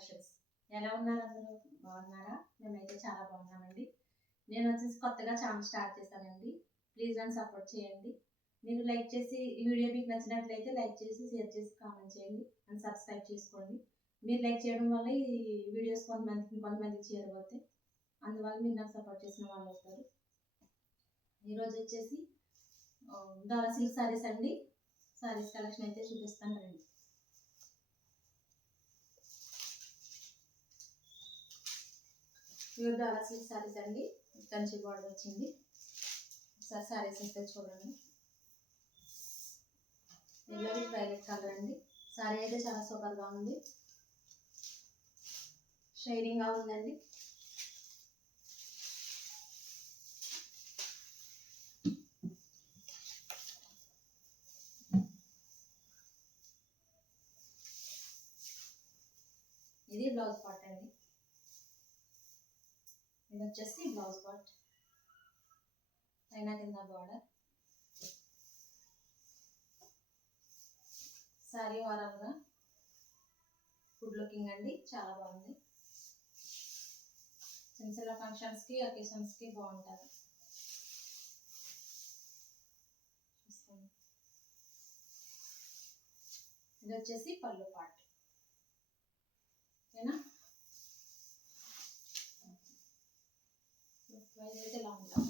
కలెక్షన్స్. ఎలా ఉన్నారు అందరూ? బాగున్నారా? మేమైతే చాలా బాగున్నామండి. నేను వచ్చేసి కొత్తగా ఛానల్ స్టార్ట్ చేశానండి. ప్లీజ్ నన్ను సపోర్ట్ చేయండి. మీరు లైక్ చేసి ఈ వీడియో మీకు నచ్చినట్లయితే లైక్ చేసి, షేర్ చేసి, కామెంట్ చేయండి అండ్ సబ్స్క్రైబ్ చేసుకోండి. మీరు లైక్ చేయడం వల్ల ఈ వీడియోస్ కొంతమందికి చేరబోతాయి. అందువల్ల మీరు నాకు సపోర్ట్ చేసిన వాళ్ళు అవుతారు. ఈరోజు వచ్చేసి డాలా సిల్క్ సారీస్ అండి. సారీస్ కలెక్షన్ అయితే చూపిస్తాను రండి. ప్యూర్ డాలా సిల్క్ సారీస్ అండి. కంచి బార్డర్ వచ్చింది. ఒకసారి సారీస్ అయితే చూడండి. ఎల్లో విత్ వైలెట్ కలర్ అండి. సారీ అయితే చాలా సూపర్గా ఉంది. షైనింగ్గా ఉందండి. ఇది బ్లౌజ్ పార్ట్ అండి. ఇది వచ్చేసి బ్లౌజ్ పార్ట్, పైన కింద బార్డర్. సారీ ఓవరాల్గా గుడ్ లుకింగ్ అండి, చాలా బాగుంది. చిన్న చిన్న ఫంక్షన్స్కి, అకేషన్స్కి బాగుంటుంది. ఇది వచ్చేసి పళ్ళు పార్ట్, ఓకేనా? అయితే ఇలా ఉంటాం.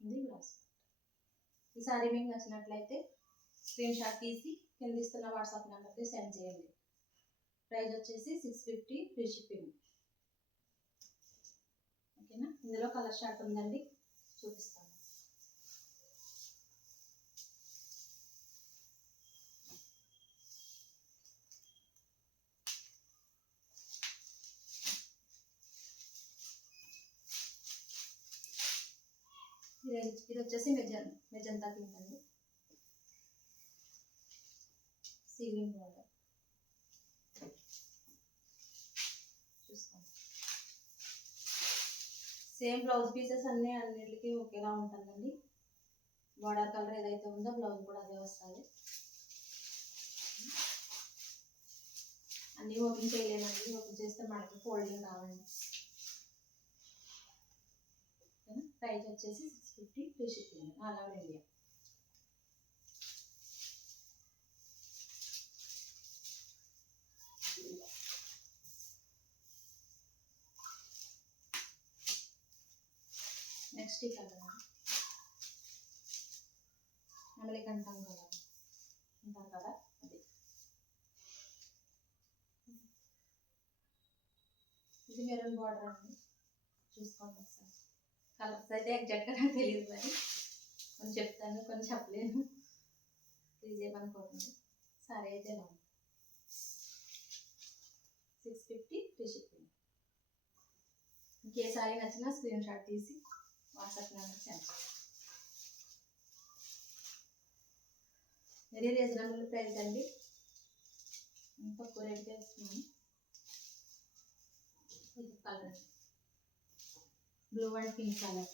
ఇది బ్లౌజ్. ఈ సారీ మీకు నచ్చినట్లయితే స్క్రీన్ షాట్ తీసి కింద ఇస్తున్న వాట్సాప్ నెంబర్కి సెండ్ చేయండి. ప్రైస్ వచ్చేసి 650 ఫ్రీ షిప్పింగ్, ఓకేనా? ఇందులో కలర్ షార్ట్ ఉందండి, చూపిస్తాను. ఇది వచ్చేసి మెజంతా పింక్ అండి. సీలింగ్ బార్డర్ చూసుకోండి. సేమ్ బ్లౌజ్ పీసెస్ అన్నిటికీ ఒకేలా ఉంటుందండి. బార్డర్ కలర్ ఏదైతే ఉందో బ్లౌజ్ కూడా అదే వస్తుంది. అన్నీ ఓపెన్ చేయలేమండి, ఓపెన్ చేస్తే మనకి ఫోల్డింగ్ రావండి. ప్రైస్ వచ్చేసి 650 free shipping, all over India. Next ఈ కలర్ అమెరికంటాం కలర్ అంటాం కదా, అది. ఇది మెరూన్ బార్డర్ అండి, చూసుకోండి ఒకసారి. కలర్స్ అయితే ఎగ్జాక్ట్గా నాకు తెలియదు, మరి కొన్ని చెప్తాను, కొన్ని చెప్పలేను. ప్లీజ్ ఏమనుకోకండి. సారీ అయితే నా 650 ఫ్రీ షిప్పింగ్. ఇంకే సారీ నచ్చినా స్క్రీన్ షాట్ తీసి వాట్సాప్ నెంబర్ సెండ్ చేయండి. వెరీ రీజనబుల్ ప్రైస్ అండి, తక్కువ రేట్గా ఇస్తున్నాను. ఇది colour blue and pink colour.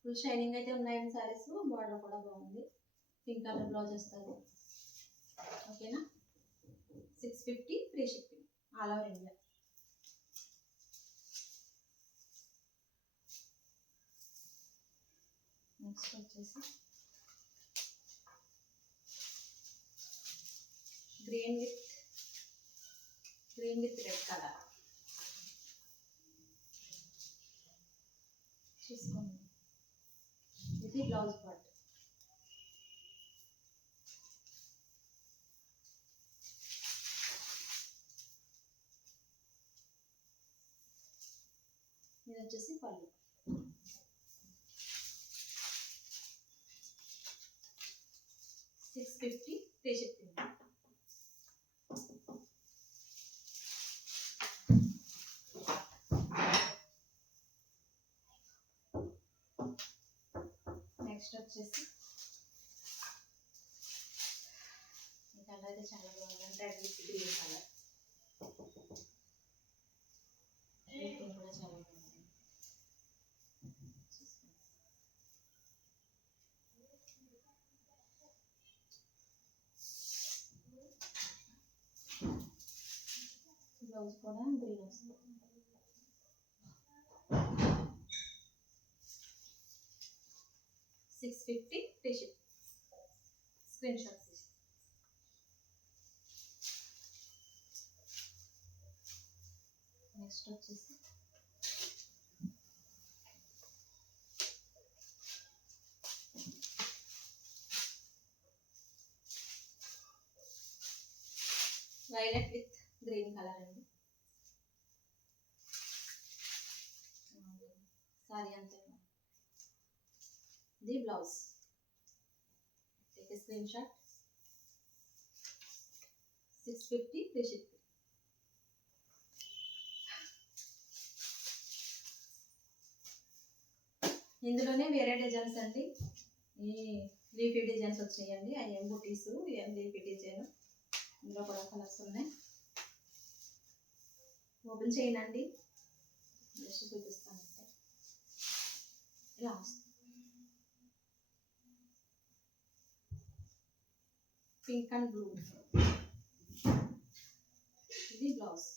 Full shining అయితే ఉన్నాయండి సారీస్. బార్డర్ కూడా బాగుంది. పింక్ కలర్ బ్లౌజ్ వస్తుంది, ఓకేనా? 650 free shipping, all over India. Next వచ్చేసి గ్రీన్ విత్ రెడ్ కలర్ చూసుకోండి. ఇది బ్లౌజ్ పార్ట్. ఇది వచ్చేసి పళ్ళు. 650 ఫ్రీ షిప్పింగ్. నెక్స్ట్ వచ్చేసి ఈ కలర్ అయితే చాలా బాగుంది, red with green colour. Looking కూడా చాలా బాగుంది. బ్లౌజ్ కూడా గ్రీన్ వస్తుంది. 650 ఫ్రీ షిప్. స్క్రీన్ షాట్ తీసి నెక్స్ట్ వచ్చేసి వైలెట్ విత్ గ్రీన్ కలర్ అండి. సారీ అంతే. The blouse take a screen shot. 650 free ship. ఇందులోనే వేరే డిజైన్స్ అండి, ఈ లీఫీ డిజైన్స్ వచ్చాయండి. అయ్యేం బుటీస్, ఏం లీఫీ డిజైన్. ఇందులో కూడా కలర్స్ ఉన్నాయి. ఓపెన్ చేయనండి, జస్ట్ చూపిస్తానంటే. ఇలా వస్తుంది. Pink and blue. ఇది బ్లౌజ్.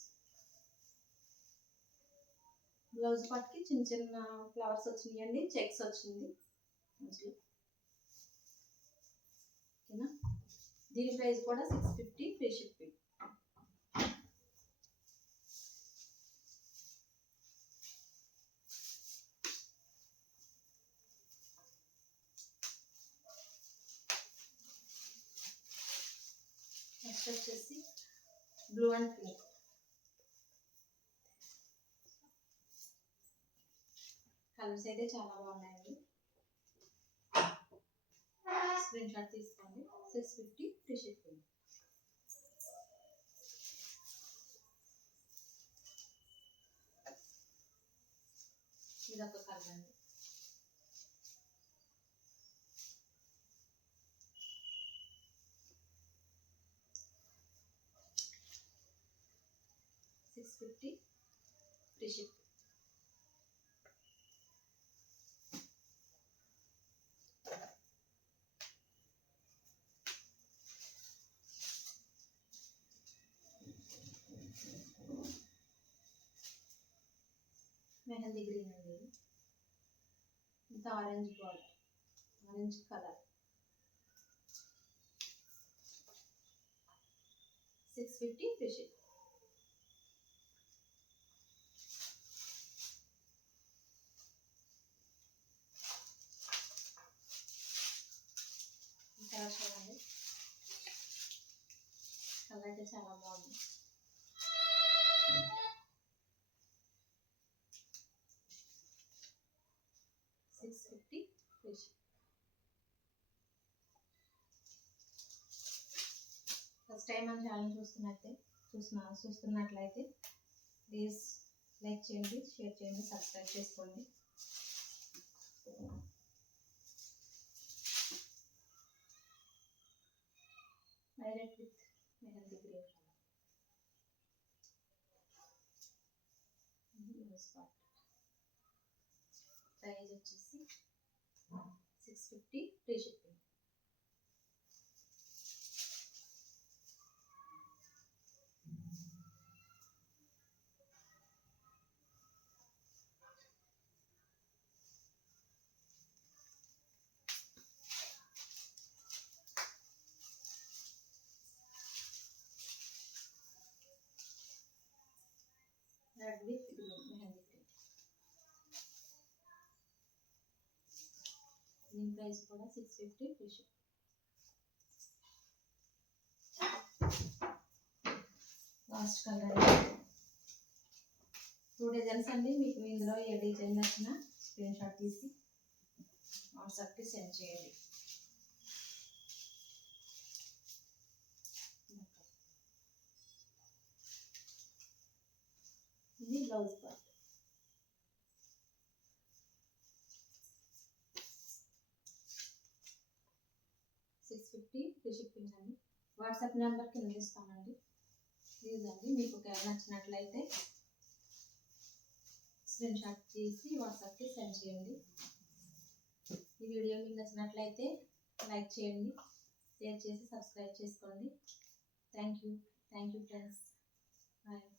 బ్లౌజ్ పట్టుకి చిన్న చిన్న ఫ్లవర్స్ వచ్చినాయండి, చెక్స్ వచ్చింది మంచిగా. ఓకేనా, దీని ప్రైస్ కూడా 650 ఫ్రీ షిప్పింగ్. నెక్స్ట్ వచ్చేసి బ్లూ అండ్ పింక్. కలర్స్ అయితే చాలా బాగున్నాయండి. స్క్రీన్ షాట్ తీసుకోండి. 650 ఫ్రీ షిప్పింగ్. ఇది ఒక కలర్ అండి. $650 ఫ్రీ షిప్. మెహందీ గ్రీన్ అండి. ఇంత orange border, orange colour. 650 free ship. Colour చూడండి, కలర్ అయితే చాలా బాగుంది. $650 ఫ్రీ షిప్. ఫస్ట్ టైం మన ఛానల్ చూస్తున్నట్లయితే ప్లీజ్ లైక్ చేయండి, షేర్ చేయండి, సబ్స్క్రైబ్ చేసుకోండి. Violet with mehndi green colour. Price వచ్చేసి 650 free shipping. Red with green, mehndi గ్రీన్. దీని ప్రైస్ కూడా 650 ఫ్రీ షిప్. లాస్ట్ కలర్ 2 డిజైన్స్ అండి. మీకు ఇందులో ఏ డిజైన్ నచ్చినా స్క్రీన్ షాట్ తీసి వాట్సాప్కి సెండ్ చేయండి. ఇది బ్లౌజ్ పార్ట్. 50 ఫ్రీ షిప్పింగ్ అండి. వాట్సాప్ నెంబర్ కింద ఇస్తామండి. ప్లీజ్ అండి మీకు ఒకవేళ నచ్చినట్లయితే స్క్రీన్ షాట్ తీసి వాట్సాప్కి సెండ్ చేయండి. ఈ వీడియో మీకు నచ్చినట్లయితే లైక్ చేయండి, షేర్ చేసి సబ్స్క్రైబ్ చేసుకోండి. Thank you friends. బాయ్.